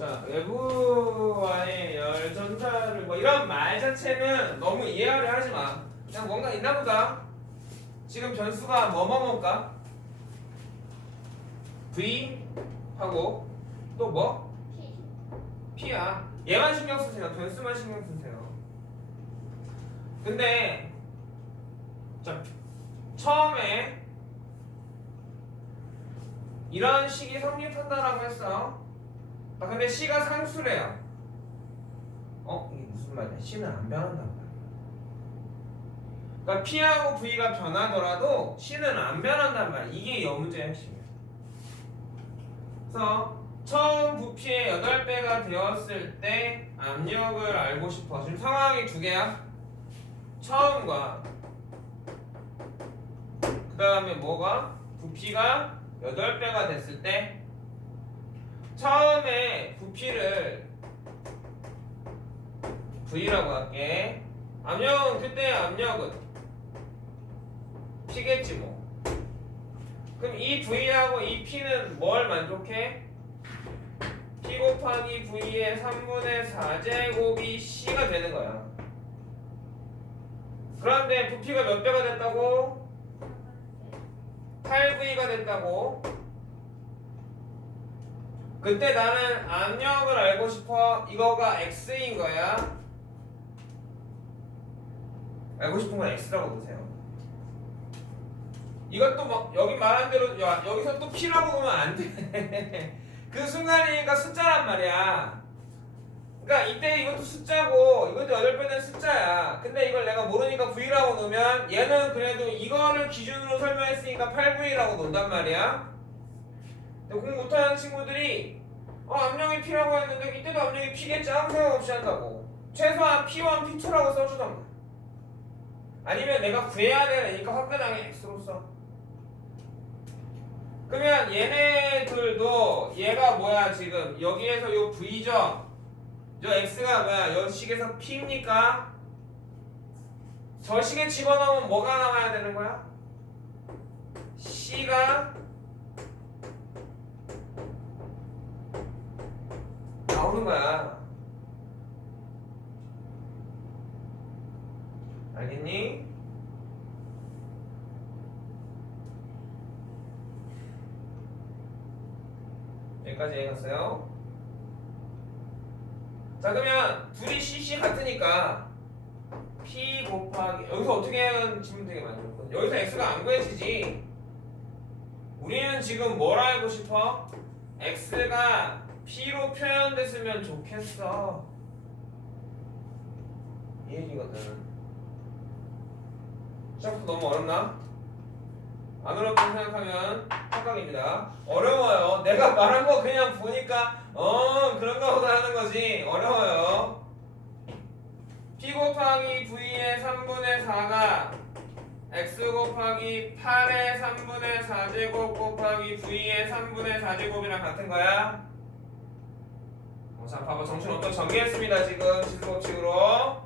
자, 외부와의 열 전자를 뭐 이런 말 자체는 너무 이해하려 하지 마. 그냥 뭔가 있나 보다. 지금 변수가 뭐뭐뭐일까? V 하고 또 뭐? P야. 얘만 신경 쓰세요. 변수만 신경 쓰세요. 근데 자 처음에 이런 식이 성립한다라고 했어. 아 근데 C가 상수래요. 어 이게 무슨 말이야? C는 안 변한단 말이야. 그러니까 P하고 V가 변하더라도 C는 안 변한단 말이야. 이게 이 문제의 핵심이야. 그래서 처음 부피의 8배가 되었을 때 압력을 알고 싶어. 지금 상황이 두 개야. 처음과 그 다음에 뭐가? 부피가 8배가 됐을 때 처음에 부피를 V라고 할게. 압력은 그때 압력은 P겠지 뭐. 그럼 이 V하고 이 P는 뭘 만족해? P 곱하기 V의 3분의 4제곱이 C가 되는 거야. 그런데 부피가 몇 배가 됐다고? 8V가 됐다고? 그때 나는 압력을 알고 싶어. 이거가 X인 거야. 알고 싶은 건 X라고 보세요. 이것도 뭐 여기 말한 대로 야, 여기서 또 P라고 보면 안 돼. 그 순간이니까 숫자란 말이야. 그러니까 이때 이것도 숫자고 이것도 8배는 숫자야. 근데 이걸 내가 모르니까 V라고 놓으면 얘는 그래도 이거를 기준으로 설명했으니까 8V라고 놓는단 말이야. 공부 못하는 친구들이 어 압력이 P라고 했는데 이때도 압력이 P겠지 아무 생각 없이 한다고. 최소한 P1, P2라고 써주던가. 아니면 내가 구해야 되니까 화끈하게 X로 써. 그러면 얘네들도 얘가 뭐야 지금 여기에서 요 V죠? 저 X가 뭐야 여 식에서 P입니까? 저 식에 집어넣으면 뭐가 나와야 되는 거야? C가 나오는 거야 알겠니? 여기까지 해갔어요. 자 그러면 둘이 CC 같으니까 P 곱하기 여기서 어떻게 하는 질문 되게 많이 있거든. 여기서 X가 안 구해지지. 우리는 지금 뭘 알고 싶어? X가 P로 표현됐으면 좋겠어. 이 얘기거든. 시작부터 너무 어렵나? 안 어렵다고 생각하면 착각입니다. 어려워요. 내가 말한 거 그냥 보니까 어 그런가 보다 하는 거지. 어려워요. P 곱하기 V의 3분의 4가 X 곱하기 8의 3분의 4제곱 곱하기 V의 3분의 4제곱이랑 같은 거야? 어, 자, 봐봐. 정신 없던 정리했습니다. 지금 실수법칙으로.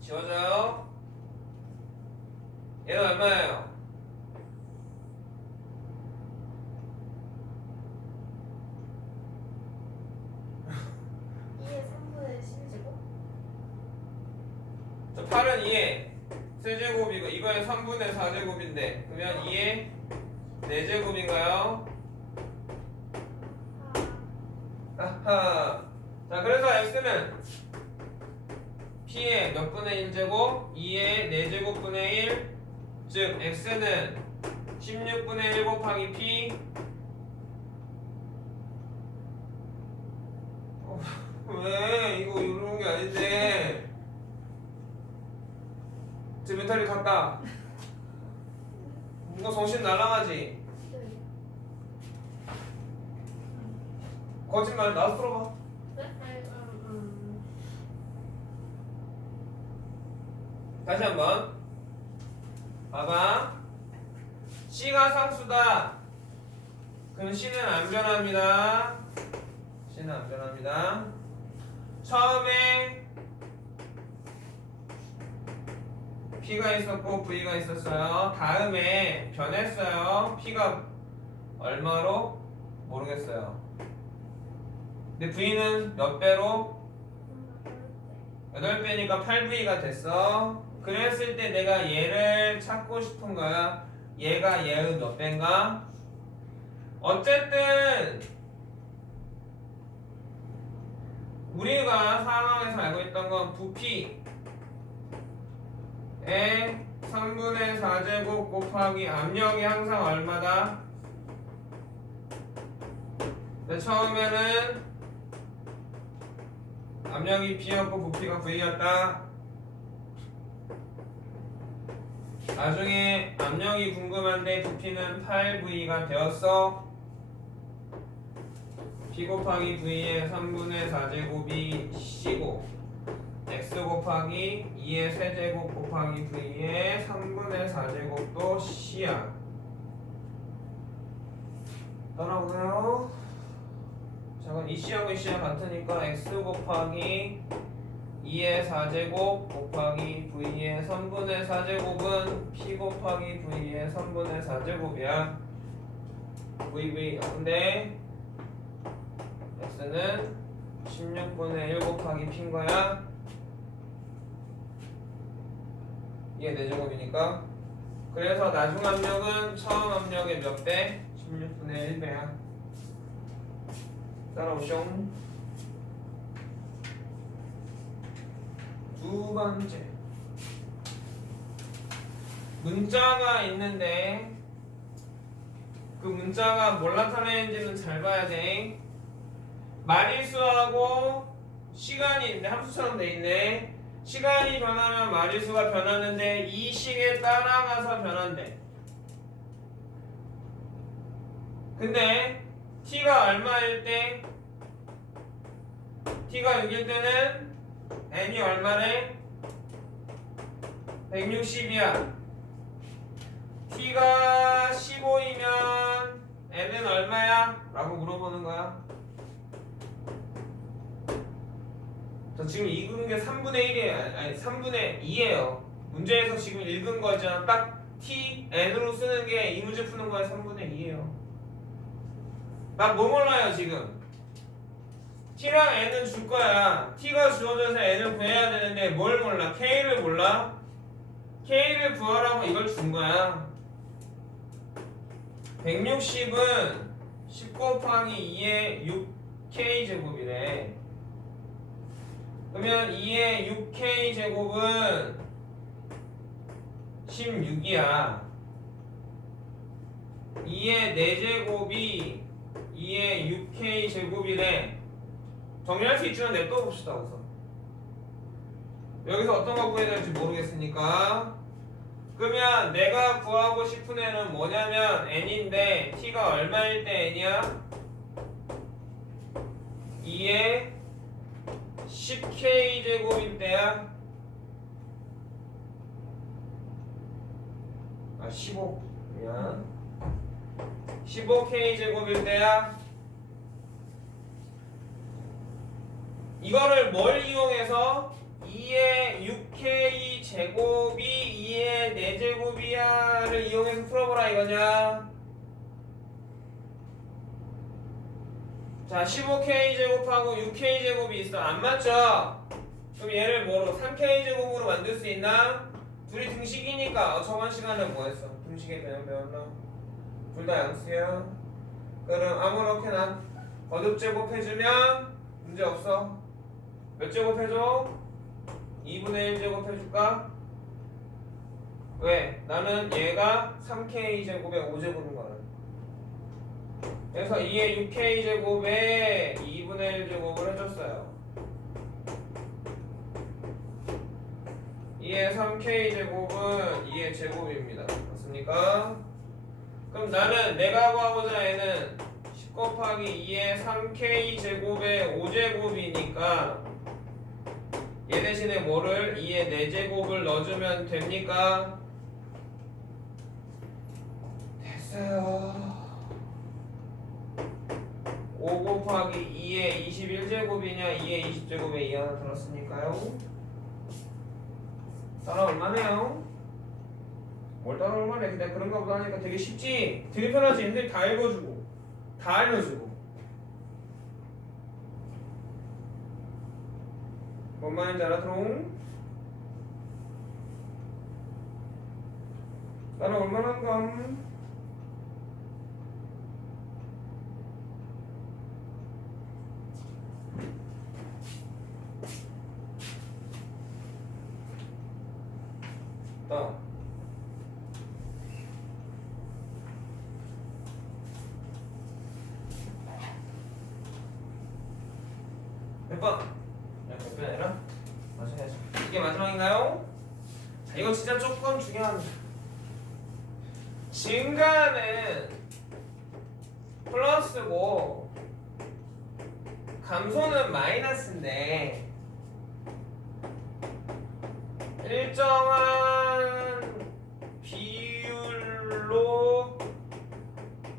지워져요. 얘는 얼마예요? 이게 3분의 10제곱? 저 8은 2의 세제곱이고 이거의 3분의 4제곱인데 그러면 2의 4제곱인가요? 아 하 자 그래서 x는 p의 몇 분의 1제곱? 2의 4제곱분의 1 즉 x는 16분의 1 곱하기 p 어, 왜 이거 이런 게 아닌데 지금 멘탈이 갔다. 이거 정신 날아가지. 네. 거짓말 나도 풀어봐. 네? 음, 음. 다시 한번. 봐봐. C가 상수다. 그럼 C는 안 변합니다. C는 안 변합니다. 처음에 P가 있었고 V가 있었어요. 다음에 변했어요. P가 얼마로 모르겠어요. 근데 V는 몇 배로? 8배니까 8V가 됐어. 그랬을 때 내가 얘를 찾고 싶은 거야. 얘가 얘의 몇 배인가? 어쨌든 우리가 상황에서 알고 있던 건 부피의 3분의 4제곱 곱하기 압력이 항상 얼마다? 네, 처음에는 압력이 B였고 부피가 V였다. 나중에 압력이 궁금한데 부피는 8V가 되었어. P 곱하기 V의 3분의 4제곱이 C고 X 곱하기 2의 세제곱 곱하기 V의 3분의 4제곱도 C야. 따라오나요? 자 그럼 이 C하고 이 C랑 같으니까 X 곱하기 2의 4제곱 곱하기 V의 3분의 4제곱은 P 곱하기 V의 3분의 4제곱이야. VV 근데 X는 16분의 1 곱하기 P인 거야. 이게 4제곱이니까. 그래서 나중 압력은 처음 압력의 몇 배? 16분의 1배야. 따라오쇼. 두 번째. 문자가 있는데 그 문자가 뭘 나타내는지는 잘 봐야 돼. 마리수하고 시간이 있는데 함수처럼 돼 있네. 시간이 변하면 마리수가 변하는데 이 식에 따라가서 변한대. 근데 t가 얼마일 때 t가 6일 때는 n이 얼마래? 160이야. t가 15이면 n은 얼마야? 라고 물어보는 거야. 저 지금 읽은 게 3분의 1이에요. 아니 3분의 2예요. 문제에서 지금 읽은 거잖아. 딱 t n으로 쓰는 게 이 문제 푸는 거야 3분의 2예요. 나뭐 몰라요 지금? t랑 n은 줄 거야. t가 주어져서 n을 구해야 되는데 뭘 몰라? k를 몰라? k를 구하라고 이걸 준 거야. 160은 10 곱하기 2의 6k 제곱이래. 그러면 2의 6k 제곱은 16이야. 2의 4제곱이 2의 6k 제곱이래. 정리할 수 있지만 냅둬 봅시다 우선. 여기서 어떤 거 구해야 될지 모르겠으니까. 그러면 내가 구하고 싶은 애는 뭐냐면 n인데 t가 얼마일 때 n이야? 2의 10k 제곱일 때야? 아 15. 미안. 15k 제곱일 때야? 이거를 뭘 이용해서 2의 6k 제곱이 2의 4제곱이야를 이용해서 풀어보라 이거냐? 자 15k 제곱하고 6k 제곱이 있어 안 맞죠? 그럼 얘를 뭐로 3k 제곱으로 만들 수 있나? 둘이 등식이니까 어, 저번 시간에 뭐 했어? 등식의 개념 배웠나? 둘 다 양수야 그럼 아무렇게나 거듭 제곱해주면 문제 없어 몇 제곱해줘? 2분의 1 제곱해줄까? 왜? 나는 얘가 3k 제곱에 5제곱인 거야 그래서 2의 6k 제곱에 2분의 1 제곱을 해줬어요 2의 3k 제곱은 2의 제곱입니다 맞습니까? 그럼 나는 내가 구하고자 하는 10 곱하기 2의 3k 제곱의 5제곱이니까 얘 대신에 뭐를 2의 4제곱을 넣어주면 됩니까? 됐어요. 5 곱하기 2의 21제곱이냐 2의 20제곱에 2 하나 들었으니까요. 따라올 만해요 뭘 따라오는 거야? 내가 그런가 보다 하니까 되게 쉽지? 되게 편하지? 애들이 다 읽어주고 다 알려주고 뭔 말인지 알아들어? 나는 얼마나 감 100번. 100번 아니라? 맞아야죠. 이게 마지막인가요? 자, 이거 진짜 조금 중요합니다. 증가는 플러스고 감소는 마이너스인데 일정한 비율로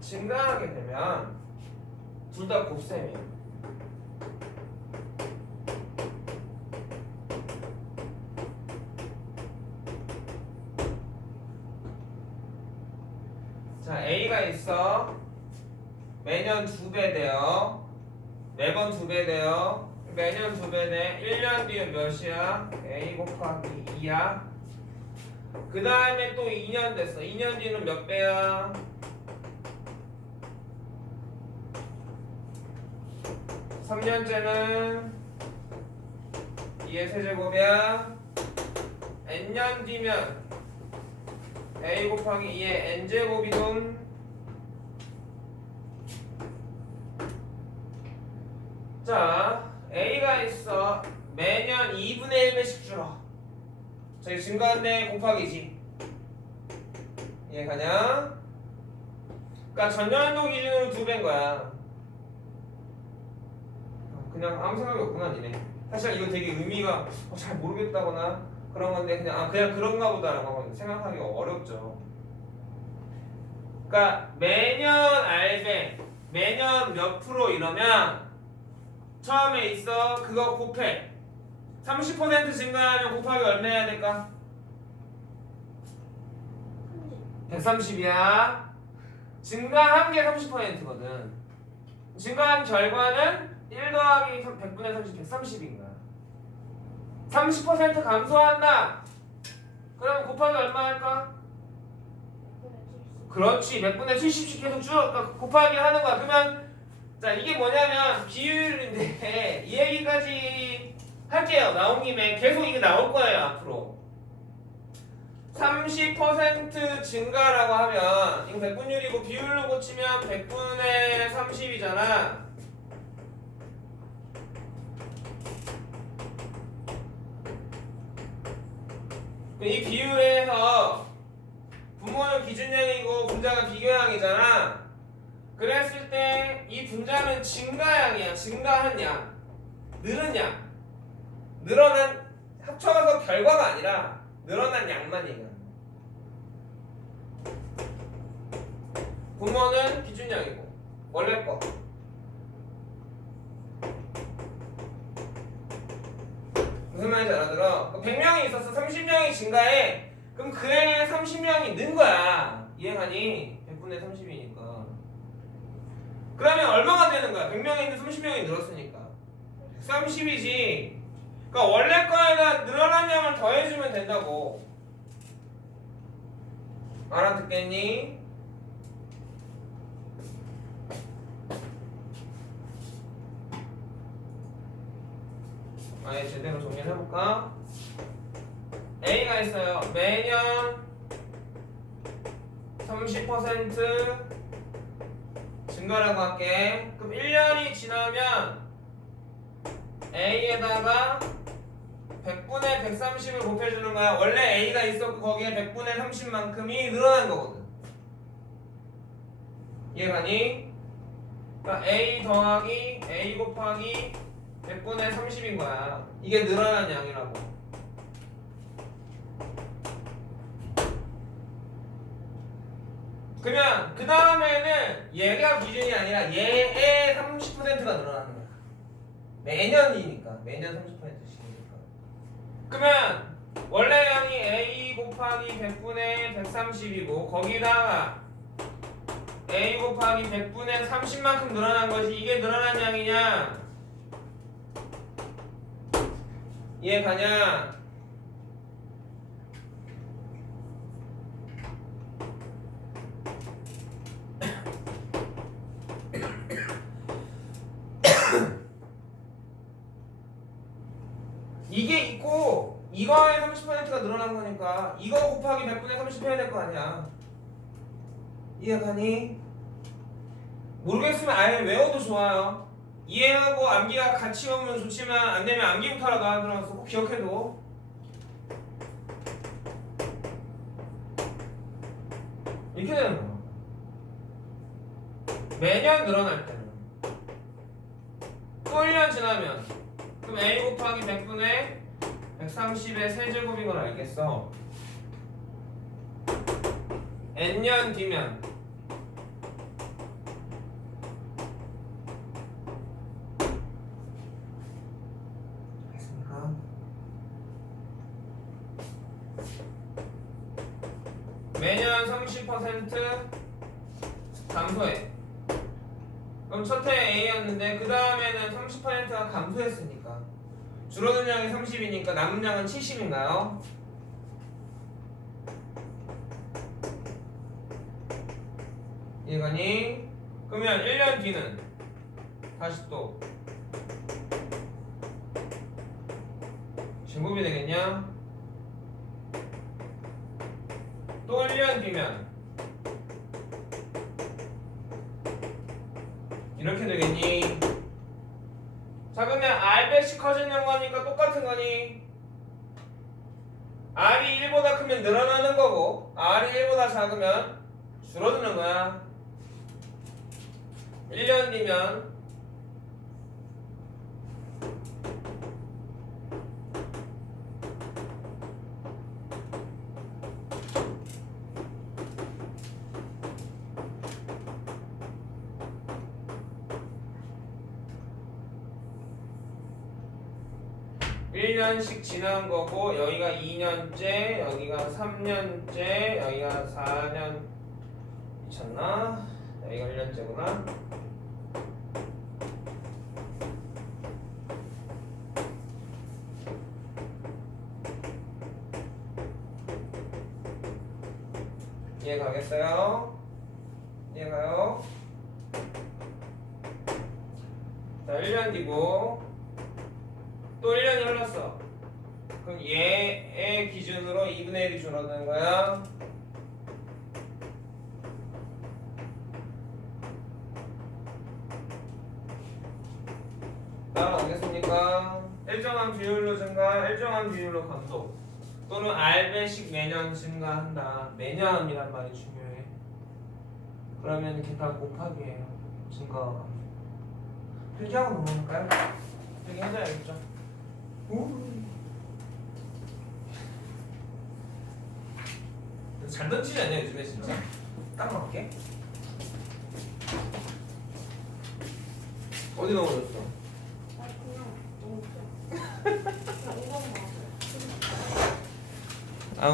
증가하게 되면 둘 다 곱셈이에요. 자, A가 있어. 매년 두 배 돼요. 매번 두 배 돼요. 매년 두배 돼. 1년 뒤에 몇이야? A 곱하기 2야. 그 다음에 또 2년 됐어. 2년 뒤는 몇 배야? 3년째는 2의 세제곱이야. n년 뒤면 a 곱하기 2의 n제곱이 돈 자, a가 있어. 매년 2분의 1배씩 줄어. 저기 증가한데 곱하기지. 이해가냐? 그러니까 전년도 기준으로 두 배인 거야. 그냥 아무 생각이 없구나 니네. 사실 이거 되게 의미가 어, 잘 모르겠다거나 그런 건데 그냥 아 그냥 그런가 보다라고 생각하기 어렵죠. 그러니까 매년 알배 매년 몇 프로 이러면 처음에 있어 그거 곱해 30% 증가하면 곱하기 얼마 해야 될까? 130이야. 증가한 게 30%거든. 증가한 결과는 1 더하기 100분의 30, 130인가. 30% 감소한다. 그러면 곱하기 얼마 할까? 그렇지. 100분의 70씩 계속 쭉 그러니까 곱하기 하는 거야. 그러면 자 이게 뭐냐면 비율인데 이 얘기까지 할게요. 나온 김에 계속 이게 나올 거예요 앞으로. 30% 증가라고 하면 이거 백분율이고 비율로 고치면 100분의 30이잖아. 이 비율에서 분모는 기준량이고 분자가 비교량이잖아. 그랬을 때 이 분자는 증가량이야. 증가한 양. 늘은 양. 늘어난 합쳐서 결과가 아니라 늘어난 양만 얘기하는 거야. 분모는 기준량이고 원래 거. 무슨 말인지 알아들어? 100명이 있었어. 30명이 증가해. 그럼 그 애에 30명이 는 거야. 이해가니? 100분의 30이니까. 그러면 얼마가 되는 거야? 100명인데 30명이 늘었으니까. 30이지. 그러니까 원래 거에다 늘어난 양을 더해주면 된다고. 알아듣겠니? 아예 제대로 정리를 해볼까? A가 있어요. 매년 30% 증가라고 할게. 그럼 1년이 지나면 A에다가 100분의 130을 곱해주는 거야. 원래 A가 있었고 거기에 100분의 30만큼이 늘어난 거거든. 이해가니? 그러니까 A 더하기 A 곱하기 100분의 30인 거야. 이게 늘어난 양이라고. 그러면 그 다음에는 얘가 기준이 아니라 얘의 30%가 늘어나는 거야. 매년이니까 매년 30%씩이니까. 그러면 원래 양이 a 곱하기 100분의 130이고 거기다가 a 곱하기 100분의 30만큼 늘어난 것이 이게 늘어난 양이냐? 이해 가냐? 이게 있고 이거의 30%가 늘어난 거니까 이거 곱하기 100분의 30 해야 될 거 아니야. 이해가니? 모르겠으면 아예 외워도 좋아요. 이해하고 암기가 같이 오면 좋지만 안 되면 암기부터라도 하더라도 꼭 기억해도. 이렇게 되는 거야. 매년 늘어날 때는. 또 1년 지나면 그럼 a 곱하기 100분의 130의 세제곱인 걸 알겠어. n년 뒤면 알겠습니까? 매년 30% 감소해. 그럼 첫 해 A였는데 그 다음에는 30%가 감소했으니까 줄어든 양이 30이니까 남은 양은 70인가요? 이거니? 그러면 1년 뒤는 다시 또 진급이 되겠냐? 또 1년 뒤면 이렇게 되겠니? 자 그러면 R배씩 커지는 거니까 똑같은 거니? R이 1보다 크면 늘어나는 거고 R이 1보다 작으면 줄어드는 거야 1년 뒤면 일년씩 지난 거고 여기가 2년째 여기가 3년째 여기가 4년 미쳤나? 여기가 1년째구나 이해 가겠어요? 이해 가요? 자 1년 뒤고 또 1년이 흘렀어. 얘의 기준으로 2분의 1이 줄어드는 거야. 따라오겠습니까? 일정한 비율로 증가, 일정한 비율로 감소. 또는 R배씩 매년 증가한다. 매년이란 말이 중요해. 그러면 이렇게 다 곱하기예요. 증가와 감소. 필기하고 넘어갈까요? 필기 해줘야겠죠. 잘 던지지 않냐 요즘에 진짜? 딱 맞게? 어디 넘어졌어? 아 그냥 너무 그냥 이거 먹었어요. 아,